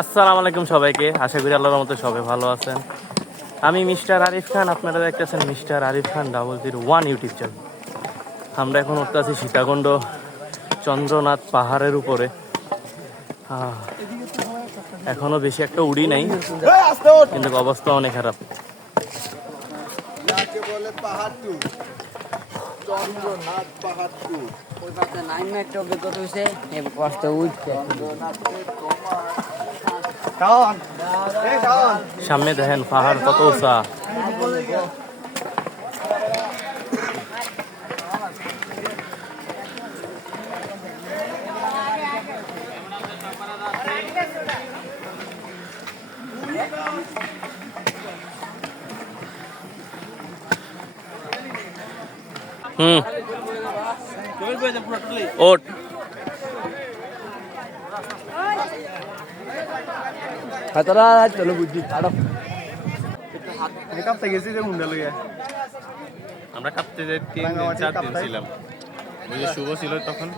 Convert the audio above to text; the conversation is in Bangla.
আসসালামু আলাইকুম সবাইকে, আশা করি আল্লাহর মতো সবাই ভালো আছেন। আমি মিস্টার আরিফ খান, আপনারা দেখতেছেন মিস্টার আরিফ খান 001 ইউটিউব চ্যানেল। আমরা এখন উঠতে আছি সীতাকুণ্ড চন্দ্রনাথ পাহাড়ের উপরে। এখনো বেশি একটা উড়ি নাই, কিন্তু অবস্থা অনেক খারাপ। সামনে দেখেন পাহাড় কত উঁচা। ওট আমরা কাঁপতে যাই 3-4 দিন ছিলাম। ওই যে শুভ ছিল তখন।